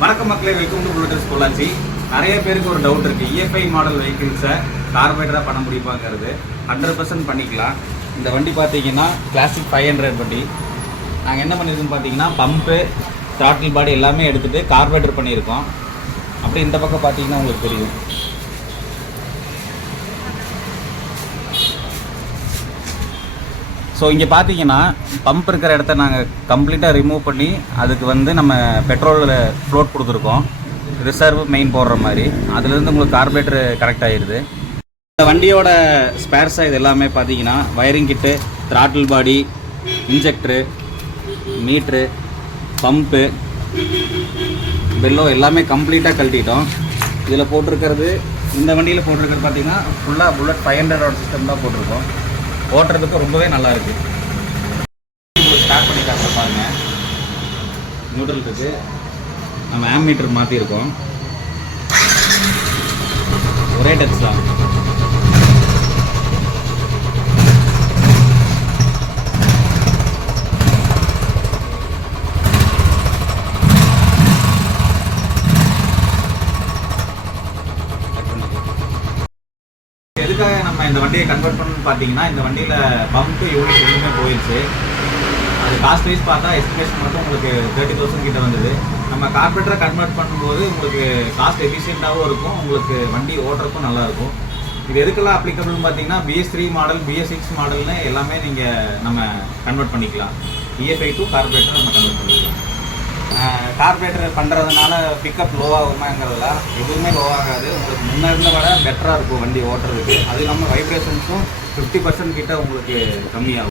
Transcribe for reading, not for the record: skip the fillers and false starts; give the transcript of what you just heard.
வணக்கம் மக்களே, welcome to bullets Pollachi. நிறைய பேருக்கு ஒரு டவுட் இருக்குது, EFI மாடல் வெஹிக்கிள்ஸை கார்பரேட்டராக பண்ண முடியுமாங்கிறது. 100% பண்ணிக்கலாம். இந்த வண்டி பார்த்தீங்கன்னா கிளாசிக் 500 வண்டி. நாங்கள் என்ன பண்ணியிருக்கோம்னு பார்த்தீங்கன்னா பம்பு, த்ராட்டில் பாடி எல்லாமே எடுத்துகிட்டு கார்பரேட்டர் பண்ணியிருக்கோம். அப்படி இந்த பக்கம் பார்த்தீங்கன்னா உங்களுக்கு தெரியும். ஸோ இங்கே பார்த்தீங்கன்னா பம்ப் இருக்கிற இடத்த நாங்கள் கம்ப்ளீட்டாக ரிமூவ் பண்ணி அதுக்கு வந்து நம்ம பெட்ரோலில் ஃப்ளோட் கொடுத்துருக்கோம், ரிசர்வ் மெயின் போடுற மாதிரி. அதுலேருந்து உங்களுக்கு கார்பரேட்டர் கரெக்ட் ஆகிடுது. இந்த வண்டியோட ஸ்பேர்ஸாக இது எல்லாமே பார்த்தீங்கன்னா வயரிங் கிட்டு, த்ராட்டில் பாடி, இன்ஜெக்டரு, மீட்ரு, பம்பு, பெல்லோ எல்லாமே கம்ப்ளீட்டாக கழட்டிட்டோம். இதில் போட்டிருக்கிறது, இந்த வண்டியில் போட்டிருக்கிறது பார்த்தீங்கன்னா ஃபுல்லாக புல்லட் 500 சிஸ்டம் தான் போட்டிருக்கோம். ஓட்டுறதுக்கு ரொம்பவே நல்லா இருக்கு. ஸ்டார்ட் பண்ணி காட்டுற பாருங்க. நியூட்ரல் இருக்கு. நம்ம ஆம்மீட்டர் மாற்றிருக்கோம். ஒரே டச் தான். எதுக்காக நம்ம இந்த வண்டியை கன்வெர்ட் பண்ணணும்னு பார்த்தீங்கன்னா, இந்த வண்டியில் பம்பு யூனிட் ரெண்டுமே போயிடுச்சு. அது காஸ்ட் வைஸ் பார்த்தா எஸ்டிமேஷன் மட்டும் உங்களுக்கு 30,000 கிட்ட வந்தது. நம்ம கார்பரேட்டரை கன்வெர்ட் பண்ணும்போது உங்களுக்கு காஸ்ட் எஃபிஷியண்ட்டாகவும் இருக்கும், உங்களுக்கு வண்டி ஓட்டுறதுக்கும் நல்லாயிருக்கும். இது எதுக்கெல்லாம் அப்ளிகபிள்னு பார்த்தீங்கன்னா BS3 மாடல், BS6 மாடல்னு எல்லாமே நம்ம கன்வெர்ட் பண்ணிக்கலாம். EFI to கார்பரேட்டர் நம்ம கன்வெர்ட் பண்ணிக்கலாம். கார்பரேட்டர் பண்ணுறதுனால பிக்கப் லோவாகுமாங்கிறதுலாம் எதுவுமே லோவாகாது. உங்களுக்கு முன்னே இருந்த விட பெட்டராக இருக்கும் வண்டி ஓட்டுறதுக்கு. அது இல்லாமல் வைப்ரேஷன்ஸும் 50% கிட்ட உங்களுக்கு கம்மியாகும்.